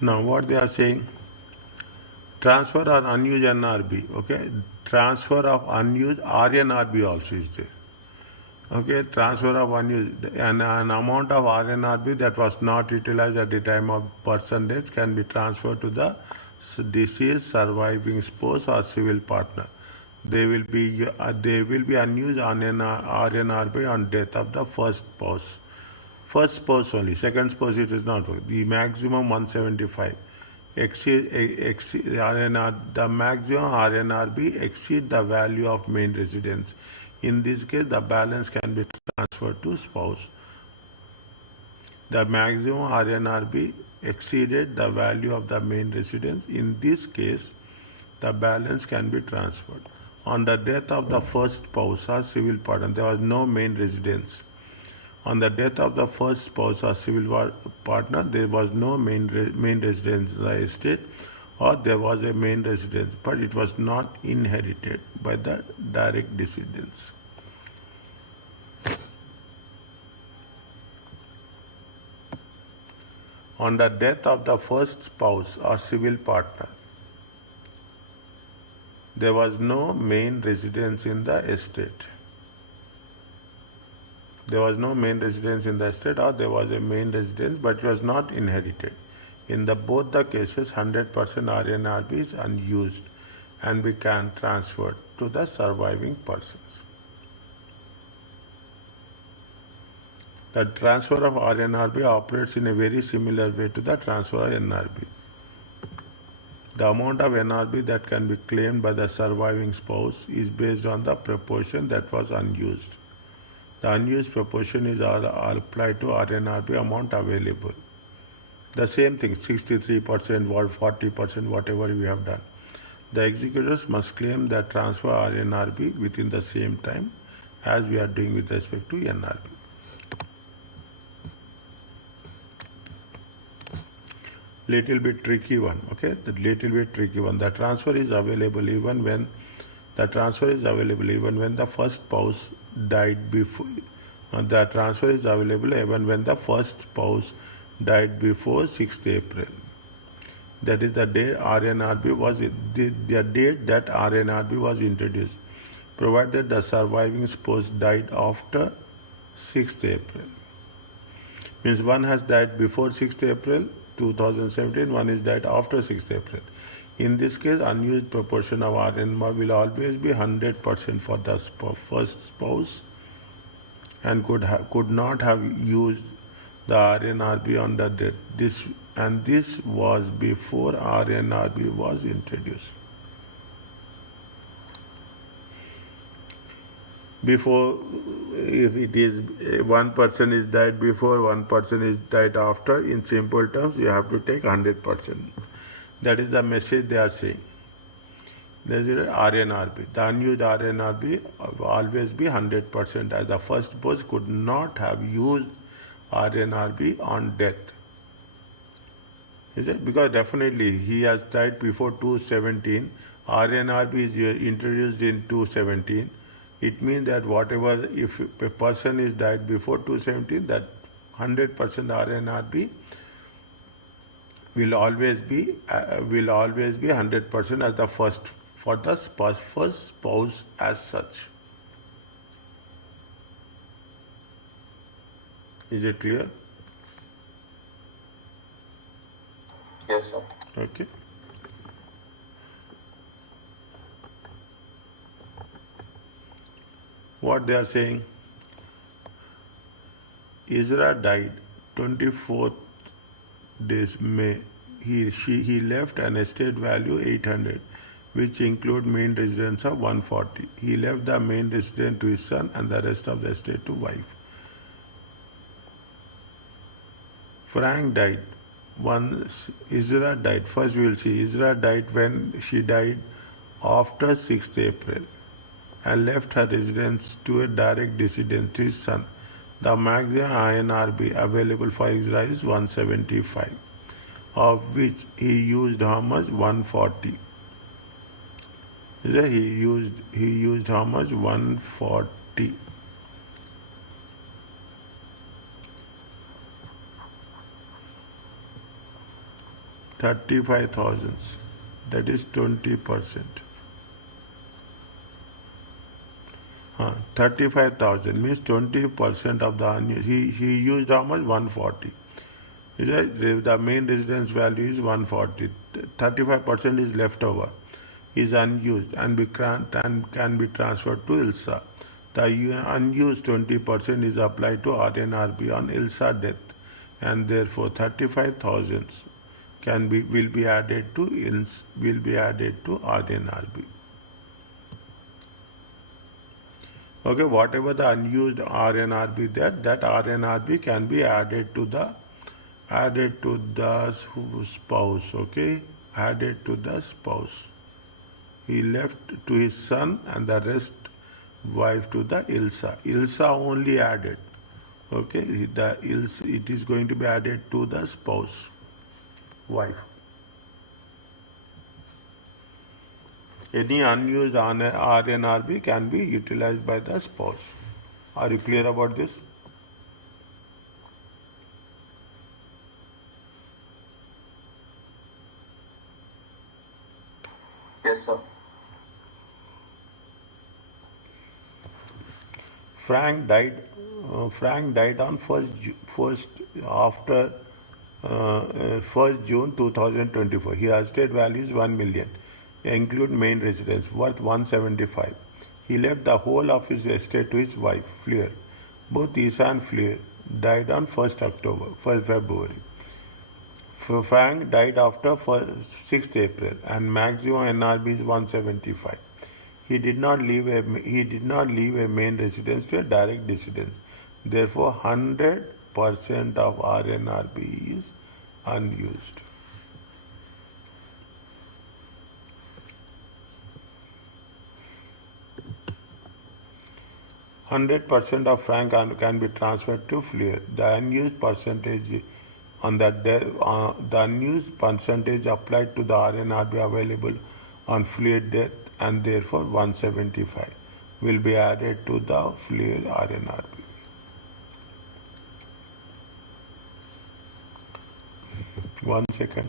Now what they are saying, transfer or unused NRB, okay? Transfer of unused RNRB also is there. Okay, transfer of unused, an amount of RNRB that was not utilized at the time of person death can be transferred to the deceased surviving spouse or civil partner. They will be unused on an RNRB on death of the first spouse. First spouse only, second spouse it is not. The maximum 175. The maximum RNRB exceed the value of main residence. In this case, the balance can be transferred to spouse. The maximum RNRB exceeded the value of the main residence. In this case, the balance can be transferred. On the death of the first spouse or civil partner, there was no main residence. On the death of the first spouse or civil partner, there was no main residence in the estate, or there was a main residence, but it was not inherited by the direct descendants. On the death of the first spouse or civil partner, there was no main residence in the estate. There was no main residence in the estate, or there was a main residence but it was not inherited. In both the cases, 100% RNRB is unused and we can transfer to the surviving persons. The transfer of RNRB operates in a very similar way to the transfer of NRB. The amount of NRB that can be claimed by the surviving spouse is based on the proportion that was unused. The unused proportion is applied to RNRB amount available. The same thing, 63% or 40%, whatever we have done. The executors must claim that transfer RNRB within the same time as we are doing with respect to NRB. Little bit tricky one, okay? The little bit tricky one. The transfer is available even when the first spouse died before. The transfer is available even when the first spouse died before 6th April. That is the day RNRB was the date that RNRB was introduced, provided the surviving spouse died after 6th April. Means one has died before 6th April 2017, one is died after 6th April. In this case, unused proportion of RNRB will always be 100% for the first spouse and could not have used the RNRB on the death. This was before RNRB was introduced. Before, if it is one person is died before, one person is died after, in simple terms, you have to take 100%. That is the message they are saying. There is RNRB. The unused RNRB will always be 100%, as the first spouse could not have used RNRB on death. Is it? Because definitely he has died before 217. RNRB is introduced in 217. It means that whatever, if a person is died before 217, that 100% RNRB will always be 100% as the first spouse as such. Is it clear? Yes, sir. Okay. What they are saying? Isra died 24th days May. He left an estate value 800, which include main residence of 140. He left the main residence to his son and the rest of the estate to wife. Frank died. Isra died. First we will see. Isra died when she died after 6th April and left her residence to a direct descendant to his son. The maximum INRB available for Isra is 175, of which he used how much? 140. He used how much? 140. 35,000. That is 20%. 35,000 means 20% of the unused. He used how much? 140. Is right? The main residence value is 140. 35% is left over, is unused and can be transferred to ILSA. The unused 20% is applied to RNRB on ILSA death, and therefore 35,000 will be added to RNRB. Okay, whatever the unused RNRB that RNRB can be added to the spouse. Okay, added to the spouse. He left to his son and the rest wife to the ILSA. ILSA only added. Okay, it is going to be added to the spouse, wife. Any unused RNRB can be utilized by the spouse. Are you clear about this? Yes, sir. Frank died on 1st June 2024. His estate value is 1 million, include main residence, worth 175. He left the whole of his estate to his wife, Fleur. Both Isa and Fleur died on 1st February. Frank died after 6th April, and maximum NRB is 175. He did not leave a main residence to a direct residence. Therefore, 100% of RNRB is unused. %% of Frank can be transferred to Fleur. The unused percentage applied to the RNRB available on Fleur death, and therefore 175 will be added to the Fleur RNRB. One second.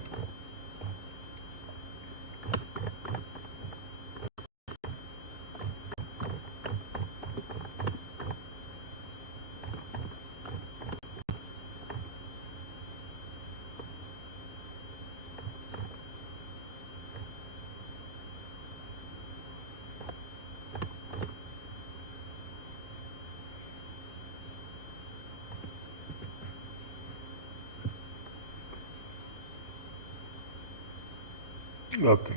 Okay.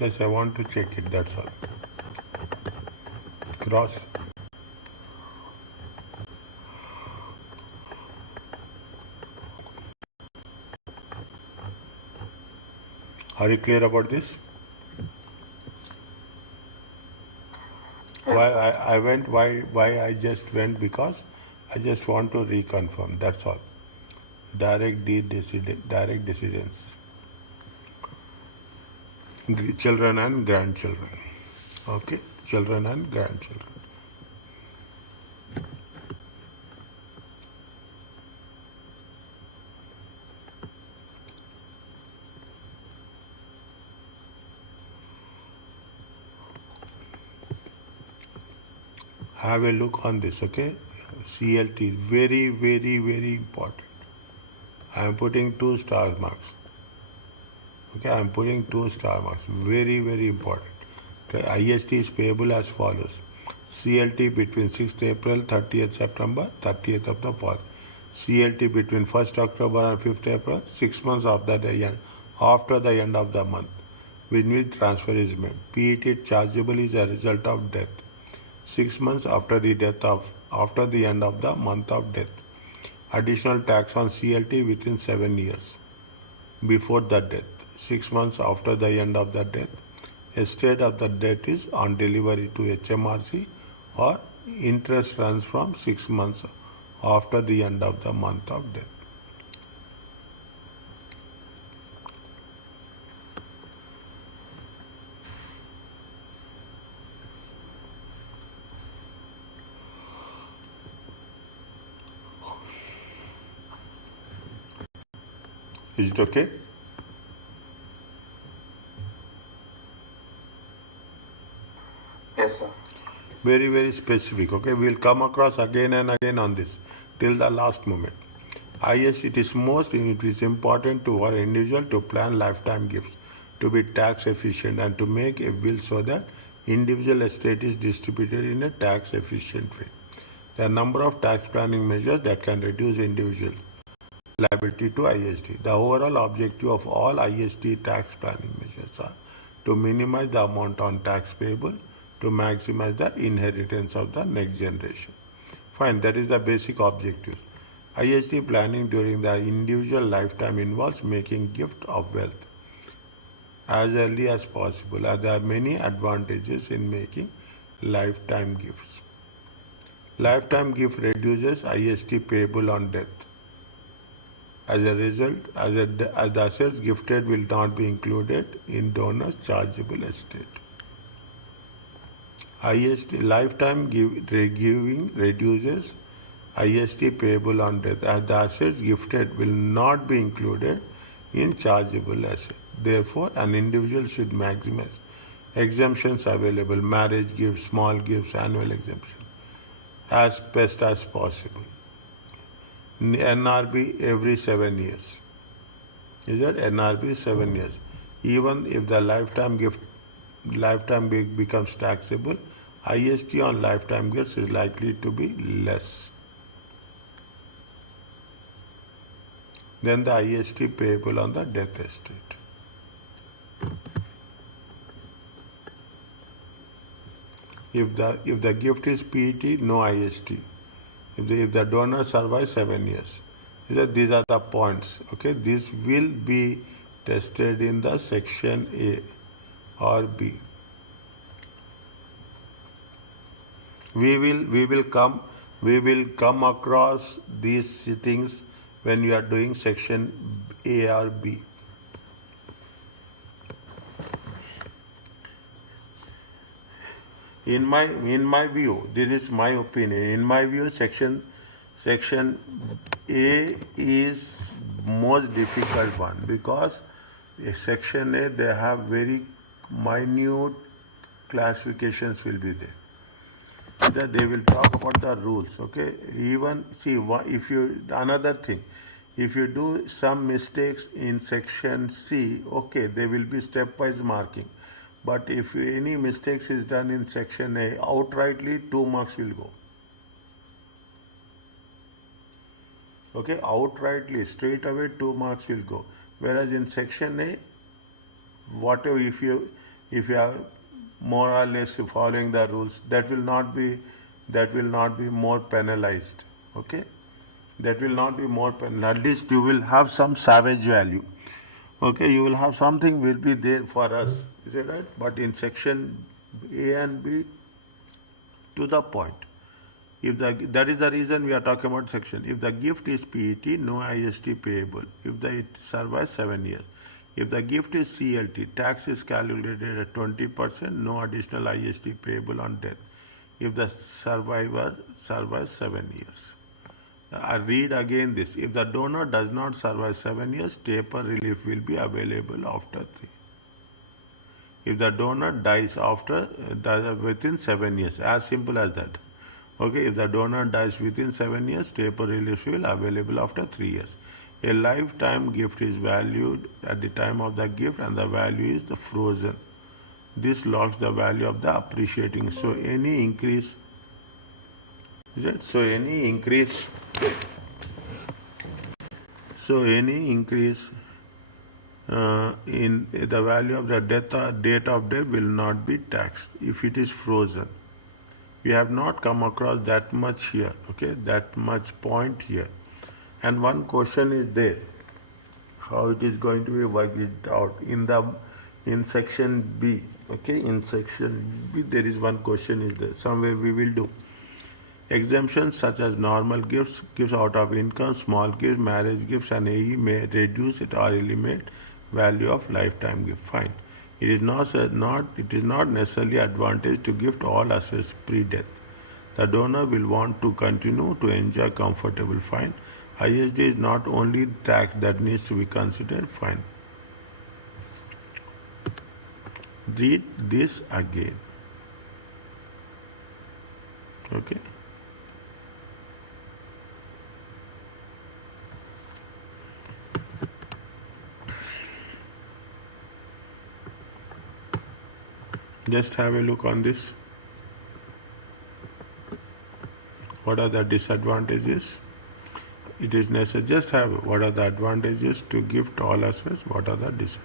Yes, I want to check it, that's all. Cross. Are you clear about this? Why I just went, because I just want to reconfirm, that's all. Direct decisions. Children and grandchildren. Okay, children and grandchildren. Have a look on this, okay? CLT is very, very, very important. I am putting 2 star marks. Okay, I am putting 2 star marks. Very, very important. Okay, IST is payable as follows. CLT between 6th April, 30th September, 30th of the fall. CLT between 1st October and 5th April, 6 months after the end of the month, when which transfer is made. PET chargeable is a result of death. 6 months after the end of the month of death. Additional tax on CLT within 7 years before the death. 6 months after the end of the death. Estate of the death is on delivery to HMRC, or interest runs from 6 months after the end of the month of death. Is it okay? Yes, sir. Very, very specific. Okay, we'll come across again and again on this till the last moment. Yes, it is important to our individual to plan lifetime gifts to be tax efficient and to make a will so that individual estate is distributed in a tax efficient way. There are a number of tax planning measures that can reduce individual liability to IST. The overall objective of all IST tax planning measures are to minimize the amount on tax payable, to maximize the inheritance of the next generation. Fine, that is the basic objective. IST planning during the individual lifetime involves making gift of wealth as early as possible, as there are many advantages in making lifetime gifts. Lifetime gift reduces IST payable on death. As a result, as the assets gifted will not be included in donor's chargeable estate. IST lifetime giving reduces IST payable on death, as the assets gifted will not be included in chargeable asset. Therefore, an individual should maximize exemptions available, marriage gifts, small gifts, annual exemption, as best as possible. NRB every 7 years. Is that NRB 7 years? Even if the lifetime becomes taxable, IST on lifetime gifts is likely to be less than the IST payable on the death estate. If the gift is PET, no IST. If the donor survives 7 years. These are the points. Okay, this will be tested in the section A or B. We will come across these things when you are doing section A or B. In my view, this is my opinion. In my view, section A is most difficult one, because section A they have very minute classifications will be there. That they will talk about the rules. Okay, even see if you another thing. If you do some mistakes in section C, okay, there will be stepwise marking. But if any mistakes is done in section A, outrightly 2 marks will go. Okay, outrightly, straight away 2 marks will go. Whereas in section A, whatever if you are more or less following the rules, that will not be more penalized. Okay, that will not be more penalized. At least you will have some savage value. Okay, you will have something will be there for us. Is it right? But in section A and B, to the point. That is the reason we are talking about section. If the gift is PET, no IST payable. If it survives 7 years. If the gift is CLT, tax is calculated at 20%, no additional IST payable on death. If the survivor survives 7 years. I read again this. If the donor does not survive 7 years, taper relief will be available after 3. If the donor dies within 7 years, as simple as that. Okay, if the donor dies within 7 years, taper relief will be available after 3 years. A lifetime gift is valued at the time of the gift, and the value is the frozen. This locks the value of the appreciating. So any increase, in the value of the date of death will not be taxed if it is frozen. We have not come across that much here. Okay, that much point here. And one question is there, how it is going to be worked out in section B. Okay, in section B there is one question is there. Somewhere we will do. Exemptions such as normal gifts out of income, small gifts, marriage gifts, and AE may reduce it or eliminate value of lifetime gift. Fine. It is not necessarily advantage to gift all assets pre-death. The donor will want to continue to enjoy comfortable. Fine. ISD is not only tax that needs to be considered. Fine. Read this again. Okay. Just have a look on this. What are the disadvantages? It is necessary. Just have what are the advantages to gift all assets, what are the disadvantages.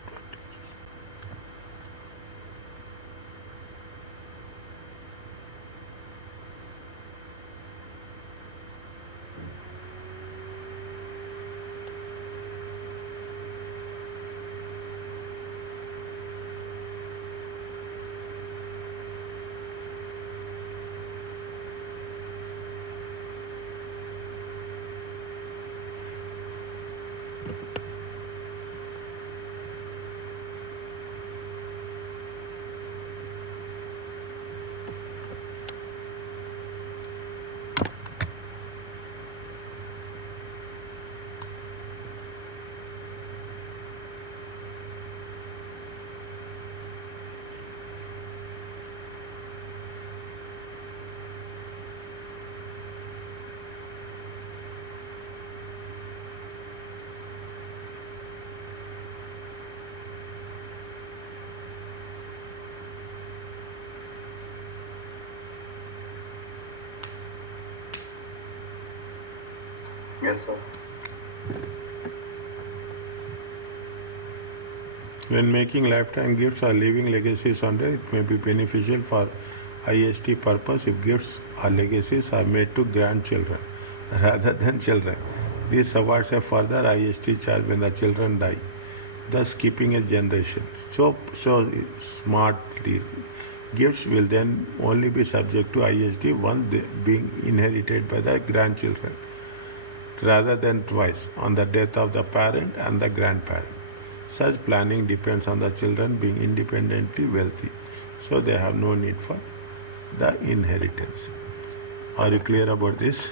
Yes, sir. When making lifetime gifts or leaving legacies on it may be beneficial for IST purpose if gifts or legacies are made to grandchildren rather than children. This avoids a further IST charge when the children die, thus keeping a generation. So smart gifts will then only be subject to IST once being inherited by the grandchildren, rather than twice on the death of the parent and the grandparent. Such planning depends on the children being independently wealthy, so they have no need for the inheritance. Are you clear about this?